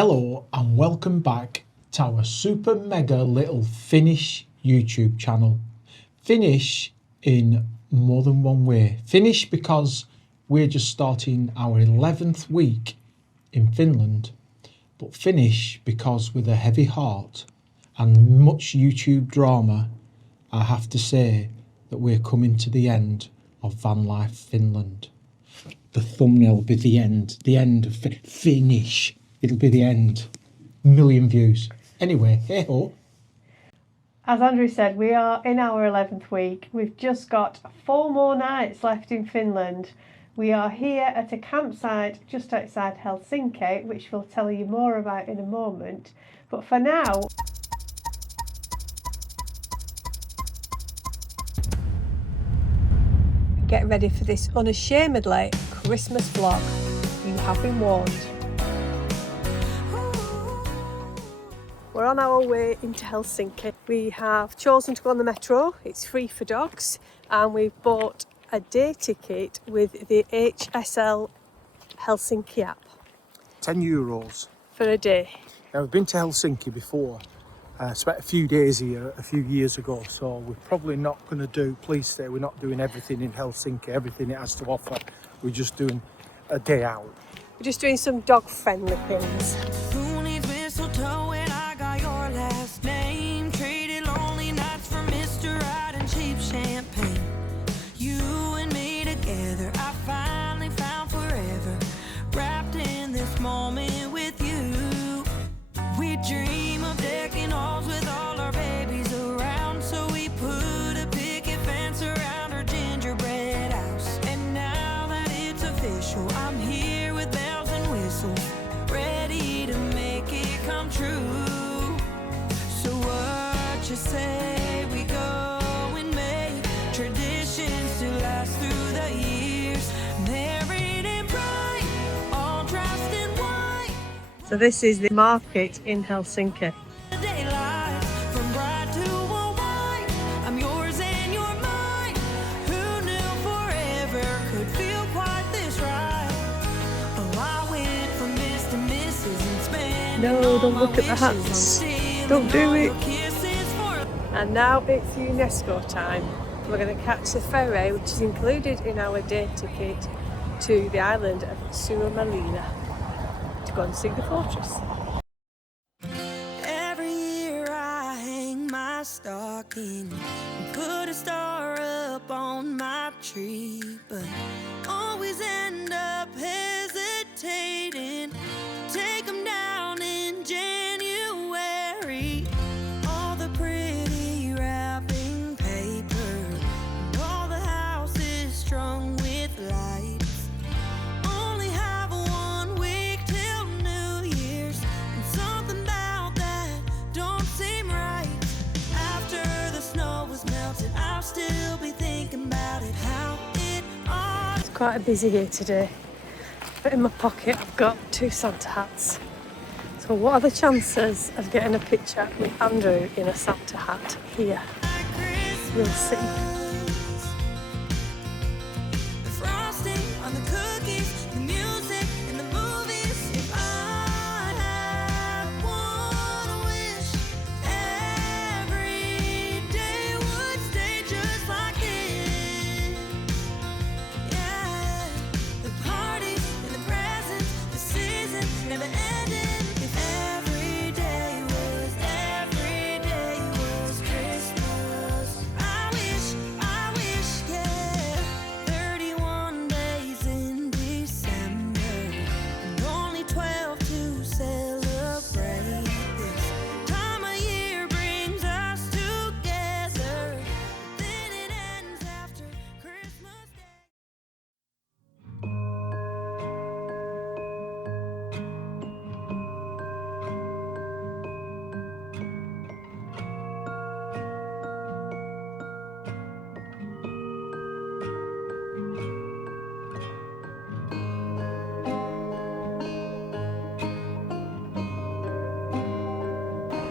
Hello and welcome back to our super mega little Finnish YouTube channel. Finnish in more than one way. Finnish because we're just starting our 11th week in Finland, but Finnish because with a heavy heart and much YouTube drama, I have to say that we're coming to the end of Van Life Finland. The thumbnail will be the end of Finnish. It'll be the end. 1 million views. Anyway, hey ho. As Andrew said, we are in our 11th week. We've just got 4 more nights left in Finland. We are here at a campsite just outside Helsinki, which we'll tell you more about in a moment. But for now, get ready for this unashamedly Christmas vlog. You have been warned. We're on our way into Helsinki. We have chosen to go on the metro. It's free for dogs, and we've bought a day ticket with the HSL Helsinki app. €10 for a day. Now, we've been to Helsinki before. Spent a few days here a few years ago, so we're probably not going to do, please say, we're not doing everything in Helsinki, everything it has to offer. We're just doing a day out. We're just doing some dog friendly things. Who needs mistletoe when I got your last name? Traded lonely nights for Mr. Right and cheap champagne. You and me together, I finally found forever. Wrapped in this moment with you. We dream of decking halls with all our babies around. So we put a picket fence around our gingerbread house. And now that it's official, I'm here with bells and whistles, ready to make it come true. So what you say we go and make traditions to last through the years. Married and bright, all dressed in white. So this is the market in Helsinki. Daylight, from bright to a white, I'm yours and you're mine. Who knew forever could feel quite this right? Oh, I went from Miss to Mrs. and spent No, don't look at the hats. Don't do it. And now it's UNESCO time. We're going to catch the ferry, which is included in our day ticket, to the island of Suomenlinna to go and see the fortress. Every year I hang my stocking and put a star up on my tree, but always end up hesitating to take them down in January. All the pretty wrapping paper and all the houses strung with lights only have 1 week till New Year's, and something about that don't seem right. After the snow was melted, I'll still be thinking about it, how it all. It's quite busy here today, but in my pocket I've got 2 Santa hats. So what are the chances of getting a picture with Andrew in a Santa hat here? We'll see. The frosting on the cookies, the music and the movies. If I had one wish, every day would stay just like this. Yeah, the parties and the presents, the season never ended. If every day was Christmas, I wish, yeah. 31 days in December, and only 12 to celebrate. This time of year brings us together, then it ends after Christmas Day.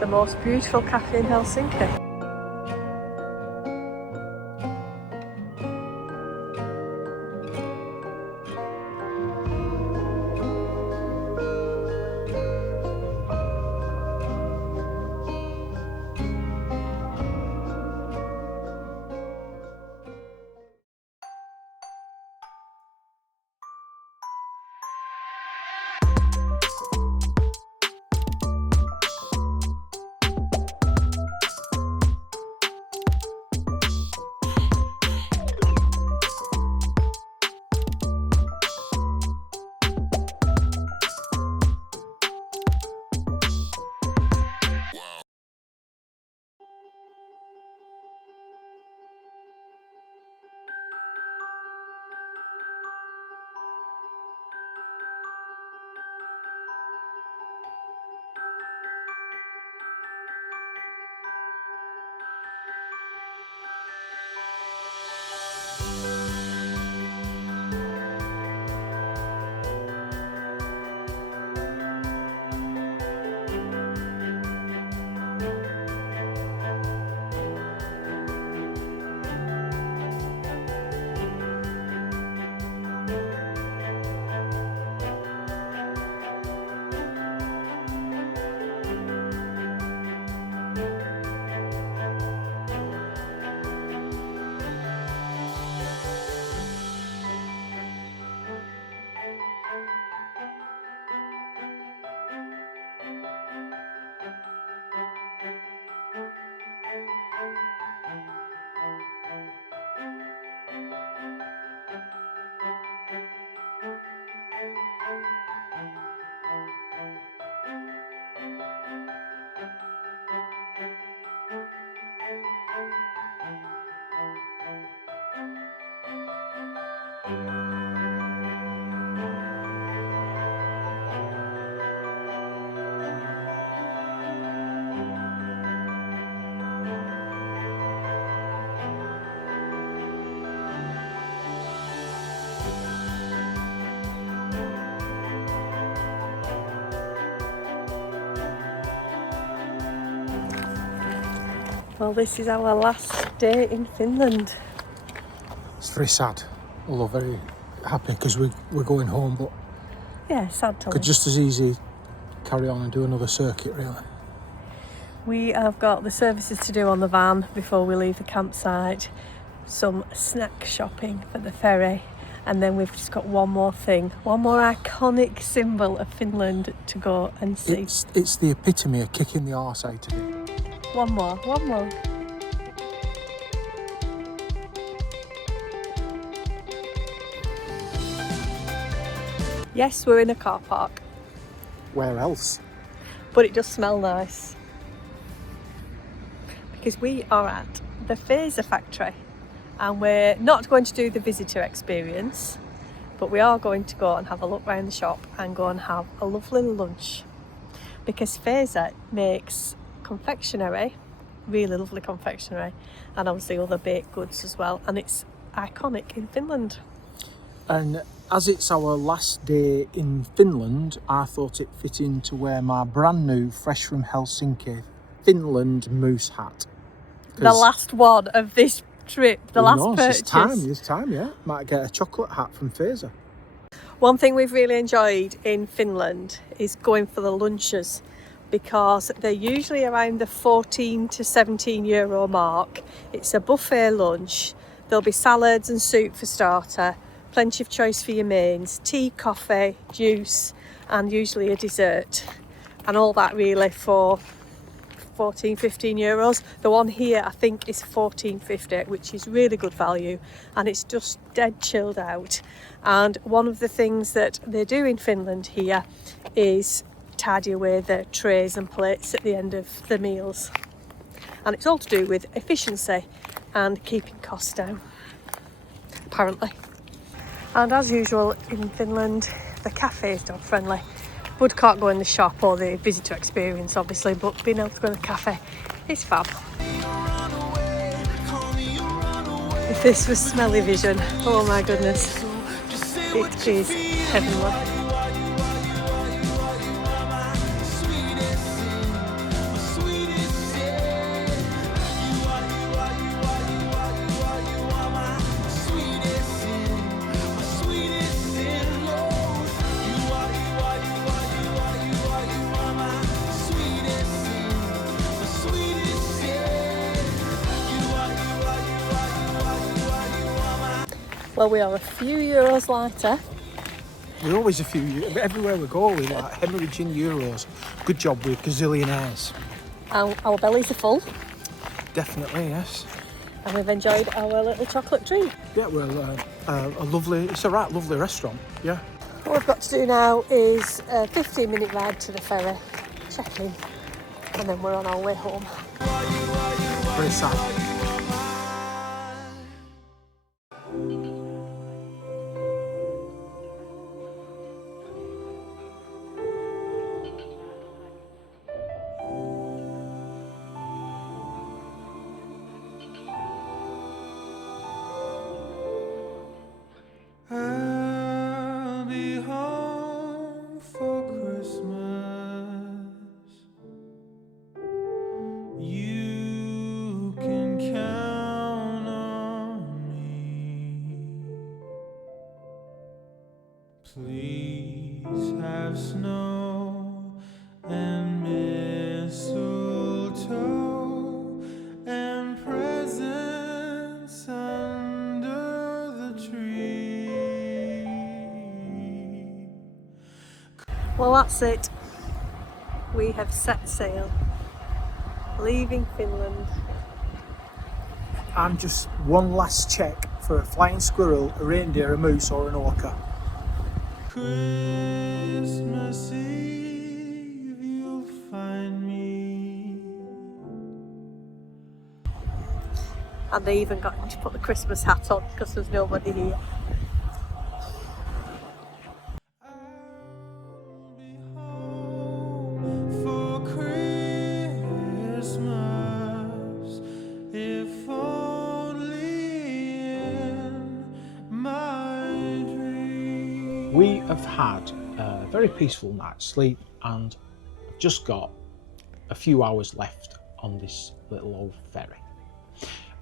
The most beautiful cafe in Helsinki. Well, this is our last day in Finland. It's very sad, although very happy because we're going home, but Yeah, sad to could leave. just as easy carry on and do another circuit, really. We have got the services to do on the van before we leave the campsite, some snack shopping for the ferry, and then we've just got one more thing, one more iconic symbol of Finland to go and see. It's the epitome of kicking the arse out of it. One more. Yes, we're in a car park, Where else? but it does smell nice. Because we are at the Fazer factory and we're not going to do the visitor experience, but we are going to go and have a look around the shop and go and have a lovely lunch. Because Fazer makes confectionery, really lovely confectionery, and obviously other baked goods as well, and it's iconic in Finland. And as it's our last day in Finland, I thought it fit in to wear my brand new, fresh from Helsinki, Finland moose hat. The last one of this trip, the Who last knows, purchase. It's time, yeah. Might get a chocolate hat from Fazer. One thing we've really enjoyed in Finland is going for the lunches, because they're usually around the 14 to 17 euro mark. It's a buffet lunch. There'll be salads and soup for starter, plenty of choice for your mains, tea, coffee, juice, and usually a dessert. And all that really for 14, 15 euros. The one here I think is 14.50, which is really good value, and it's just dead chilled out. And one of the things that they do in Finland here is tidy away the trays and plates at the end of the meals, and it's all to do with efficiency and keeping costs down, apparently. And as usual in Finland, the cafe is dog friendly. Bud can't go in the shop or the visitor experience obviously, but being able to go in the cafe is fab. If this was smelly vision, oh my goodness, it is heavenly. Well, we are a few euros lighter. We're always a few, everywhere we go, we're like hemorrhaging euros. Good job with gazillionaires. Our bellies are full, Definitely, yes. and we've enjoyed our little chocolate treat. Yeah, well, it's a right lovely restaurant, yeah. What we've got to do now is a 15-minute ride to the ferry, check in, and then we're on our way home. Very sad. Please have snow and mistletoe and presents under the tree. Well, that's it. We have set sail, leaving Finland. And just one last check for a flying squirrel, a reindeer, a moose or an orca. Christmas Eve you'll find me. And they even got him to put the Christmas hat on because there's nobody here. I'll be home for Christmas, if only in my dream. We have had a very peaceful night's sleep and I've just got a few hours left on this little old ferry.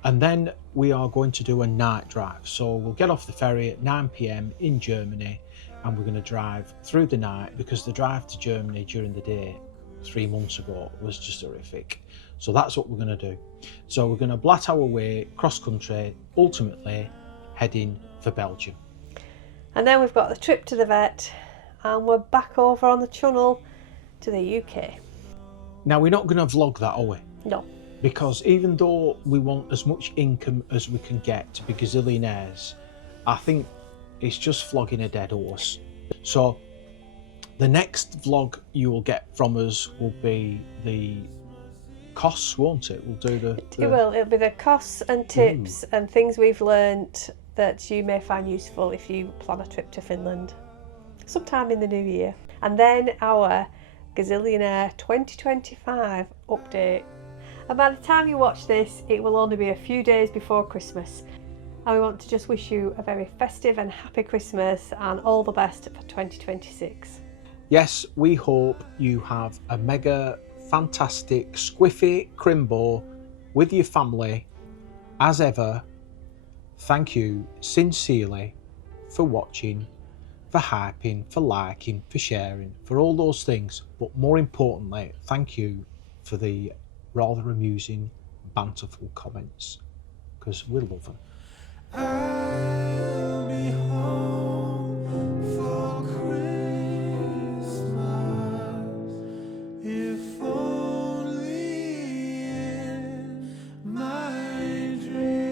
And then we are going to do a night drive. So we'll get off the ferry at 9 p.m. in Germany and we're going to drive through the night, because the drive to Germany during the day 3 months ago was just horrific. So that's what we're going to do. So we're going to blat our way cross country, ultimately heading for Belgium. And then we've got the trip to the vet and we're back over on the channel to the UK. Now we're not going to vlog that, are we? No. Because even though we want as much income as we can get to be gazillionaires, I think it's just flogging a dead horse. So the next vlog you will get from us will be the costs, won't it? We'll do the... It will. It'll be the costs and tips and things we've learnt that you may find useful if you plan a trip to Finland sometime in the new year. And then our Gazillionaire 2025 update. And by the time you watch this, it will only be a few days before Christmas. And we want to just wish you a very festive and happy Christmas and all the best for 2026. Yes, we hope you have a mega fantastic squiffy crimbo with your family. As ever, thank you sincerely for watching, for hyping, for liking, for sharing, for all those things. But more importantly, thank you for the rather amusing, banterful comments, because we love them. I'll be home for Christmas, if only in my dream.